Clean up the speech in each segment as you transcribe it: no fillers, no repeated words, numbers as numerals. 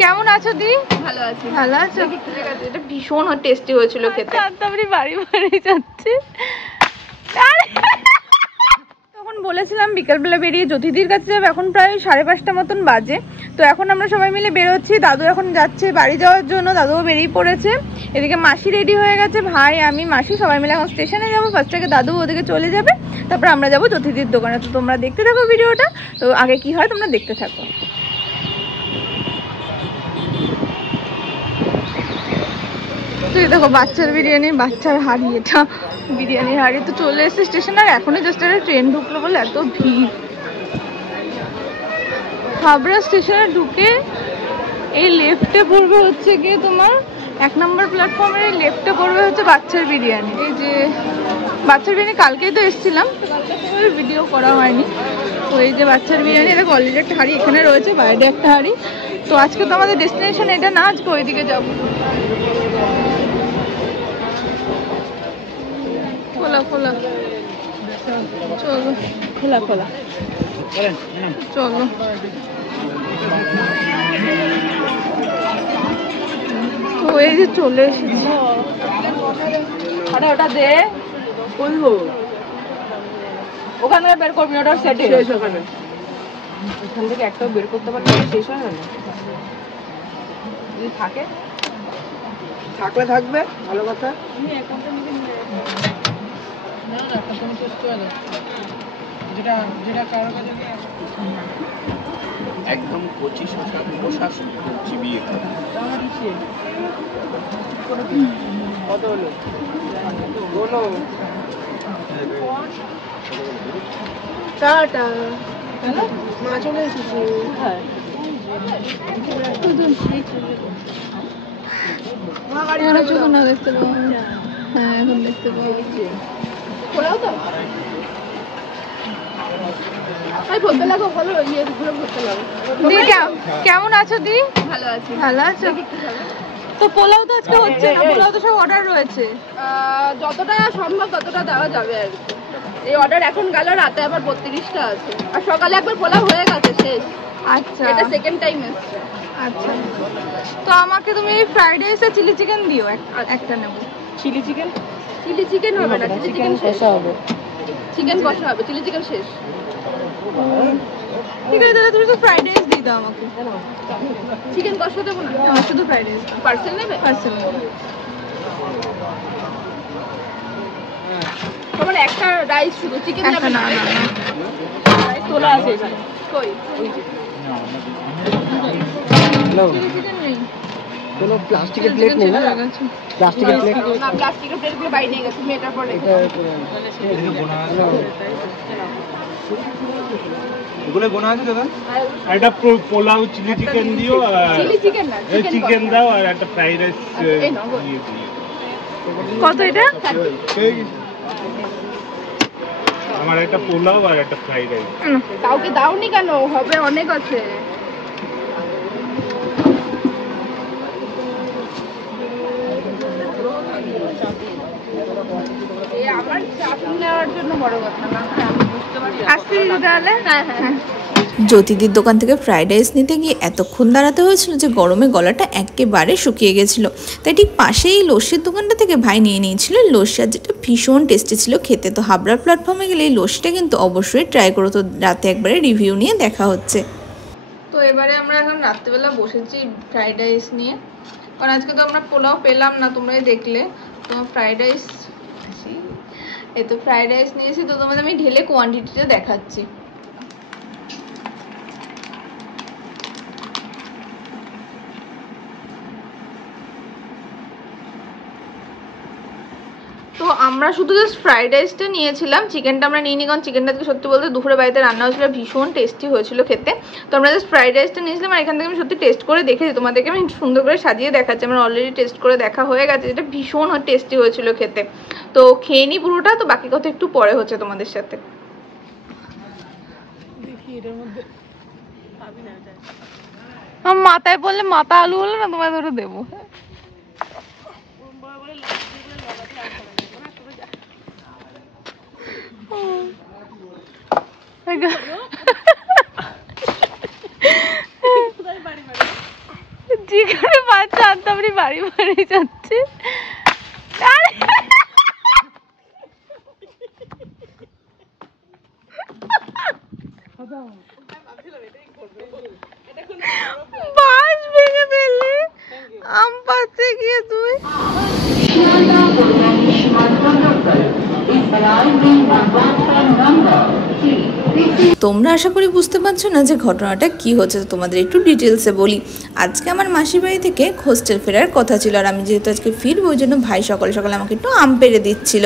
কেমন আছো দি? ভালো আছি। ভালো আছো? ঠিক আছে, এটা ভীষণ টেস্টি হয়েছিল খেতে। তারপরে বাড়ি যাচ্ছে। তখন বলেছিলাম বিকালবেলা বেরিয়ে জ্যোতিদির কাছে যাবে, এখন প্রায় 5:30 মতন বাজে। তো এখন আমরা সবাই মিলে বেরোচ্ছি। দাদু এখন যাচ্ছে বাড়ি যাওয়ার জন্য, দাদুও বেরিয়ে পড়েছে। এদিকে মাসি রেডি হয়ে গেছে, ভাই আমি মাসি সবাই মিলে এখন স্টেশনে যাবো। ফার্স্ট আগে দাদু ওদিকে চলে যাবে, তারপর আমরা যাবো জ্যোতিদির দোকানে। তো তোমরা দেখতে থাকো ভিডিওটা। তো আগে কি হয় তোমরা দেখতে থাকো। তুই দেখো বাচ্চার বিরিয়ানি, বাচ্চার হাড়ি, এটা বিরিয়ানির হাড়ি। তো চলে এসেছে স্টেশন, আর এখনই জাস্ট একটা ট্রেন ঢুকলো বলে এত ভিড়। হাবড়া স্টেশনে ঢুকে এই লেফটে পড়বে হচ্ছে গিয়ে তোমার 1 নম্বর প্ল্যাটফর্মের এই লেফটে পড়বে হচ্ছে বাচ্চার বিরিয়ানি। এই যে বাচ্চার বিরিয়ানি কালকেই তো এসেছিলাম, ভিডিও করা হয়নি। তো এই যে বাচ্চার বিরিয়ানি, এটা অলরেডি একটা হাড়ি এখানে রয়েছে, বাইরে একটা হাড়ি। তো আজকে তো আমাদের ডেস্টিনেশন এটা না, আজকে ওইদিকে যাবো। খোলা খোলা, চলো খোলা খোলা, চলো। তো এই যে চলে এসেছি। আরে ওটা দে, বলবো ওখান থেকে বের করবি, ওটা সেট শেষ। ওখানে ওখান থেকে একটাও বের করতে পারলে শেষ হয় না। যদি থাকে থাকলে থাকবে, ভালো কথা। একদম কচি শশা চিবিয়ে কত হলো বলো। টাটা, মা চলে এসেছি। হ্যাঁ না দেখতে পাবো। হ্যাঁ এখন দেখতে পাবো। কেমন আছো দি? ভালো আছি। ভালো আছো? তো পোলাও তো আজকে হচ্ছে না, পোলাও তো সব অর্ডার রয়েছে। যতটা সম্ভব ততটা দেওয়া যাবে আর কি। এই অর্ডার এখন গেল, রাতে আবার 32টা আছে, আর সকালে একবার পোলাও হয়ে গেছে, শেষ। আচ্ছা, এটা সেকেন্ড টাইম এসছে। আচ্ছা। তো আমাকে তুমি ফ্রাইড রাইস আর চিলি চিকেন দিও, একটা নেব। চিলি চিকেন হবে না, চিলি চিকেন কষা হবে। চিকেন কষা হবে, চিলি চিকেন শেষ। ঠিক আছে তাহলে তুমি তো ফ্রাইড রাইস দিয়ে দাও আমাকে। চিকেন কষা দেবো না, শুধু ফ্রাইড রাইস। পার্সেল নেবে? পার্সেল নেব। তোমার একটা রাইস শুধু, চিকেন একটা না, না না রাইস তোলা আছে এখানে। কই চিলি চিকেন নেই। কোনো প্লাস্টিকের প্লেট নেই না? প্লাস্টিকের প্লেট না, প্লাস্টিকের প্লেটগুলো বাইরে নিয়ে গেছে, মেটার পরে এগুলো গোনা আছে দাদা? একটা পোলাও চিলি চিকেন দিও, চিলি চিকেন না, চিকেন দাও, আর একটা ফ্রাইড রাইস। কত এটা? আমার একটা পোলাও আর একটা ফ্রাইড রাইস। কাউকে দাওনি কেন? হবে, অনেক আছে। আমার চাটনি নেওয়ার জন্য বড় কথা না, আমি বুঝতে পারছি। আসছি তাহলে। হ্যাঁ হ্যাঁ। জ্যোতিদির দোকান থেকে ফ্রাইড রাইস নিতে গিয়ে এতক্ষণ দাঁড়াতে হয়েছিল যে গরমে গলাটা একেবারে শুকিয়ে গেছিলো। তাই ঠিক পাশেই লস্যির দোকানটা থেকে ভাই নিয়ে নিয়েছিল লস্যি, আর যেটা ভীষণ টেস্টি ছিল খেতে। তো হাবড়ার প্ল্যাটফর্মে গেলে এই লস্যিটা কিন্তু অবশ্যই ট্রাই করো। তো রাতে একবারে রিভিউ নিয়ে দেখা হচ্ছে। তো এবারে আমরা এখন রাত্রেবেলা বসেছি ফ্রাইড রাইস নিয়ে, কারণ আজকে তো আমরা পোলাও পেলাম না, তোমরাই দেখলে। তো ফ্রাইড রাইস, এই তো ফ্রাইড রাইস নিয়েছি। তো তোমাদের আমি ঢেলে কোয়ান্টিটিটা দেখাচ্ছি। তো আমরা শুধু জাস্ট ফ্রাইড রাইসটা নিয়েছিলাম, চিকেনটা আমরা নিইনি, কারণ চিকেনটা থেকে সত্যি বলতে দুপুরে বাড়িতে রান্না হয়েছিল, ভীষণ টেস্টি হয়েছিল খেতে। তো আমরা জাস্ট ফ্রাইড রাইসটা নিয়েছিলাম, আর এখান থেকে আমি সত্যি টেস্ট করে দেখেছি, তোমাদেরকে আমি সুন্দর করে সাজিয়ে দেখাচ্ছি। আমার অলরেডি টেস্ট করে দেখা হয়ে গেছে, যেটা ভীষণ টেস্টি হয়েছিল খেতে। তো খেয়ে নিই পুরোটা, তো বাকি কথা একটু পরে হচ্ছে তোমাদের সাথে। মাথায় পড়লে মাথা আলু হলো না, তোমায় ধরে দেবো। যেখানে বাচ্চা আনতামরি বাড়ি বাড়ি যাচ্ছে। বাস ভেঙে ফেললি আম পাচ্ছে গিয়ে তুই। তোমরা আশা করি বুঝতে পারছো না যে ঘটনাটা কি হচ্ছে, তো তোমাদের একটু ডিটেলসে বলি। আজকে আমার মাসির বাড়ি থেকে হোস্টেল ফেরার কথা ছিল, আর আমি যেহেতু আজকে ফিরবো ওই জন্য ভাই সকালে সকালে আমাকে একটু আম পেড়ে দিচ্ছিল।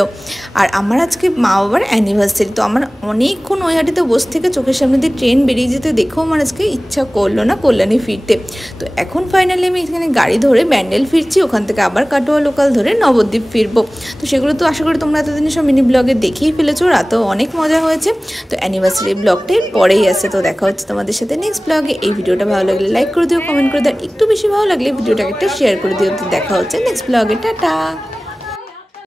আর আমার আজকে মা বাবার অ্যানিভার্সারি, তো আমার অনেকক্ষণ ওই হাটিতে বসে থেকে চোখের সামনে দিয়ে ট্রেন বেরিয়ে যেতে দেখেও আমার আজকে ইচ্ছা করলো না কল্যাণী ফিরতে। তো এখন ফাইনালি আমি এখানে গাড়ি ধরে ব্যান্ডেল ফিরছি, ওখান থেকে আবার কাটোয়া লোকাল ধরে নবদ্বীপ ফিরবো। তো সেগুলো তো আশা করি তোমরা এতদিন সব মিনি ব্লগে দেখেই ফেলেছো, রাতেও অনেক মজা হয়েছে। তো অ্যানিভার্সারি ব্লগটাই পরেই আসে, তো দেখা হচ্ছে তোমাদের সাথে নেক্সট ব্লগে। এই ভিডিওটা ভালো লাগলে লাইক করে দিও, কমেন্ট করে দিও, একটু বেশি ভালো লাগলে ভিডিওটাকে একটা শেয়ার করে দিও। তো দেখা হচ্ছে নেক্সট ব্লগে, টাটা।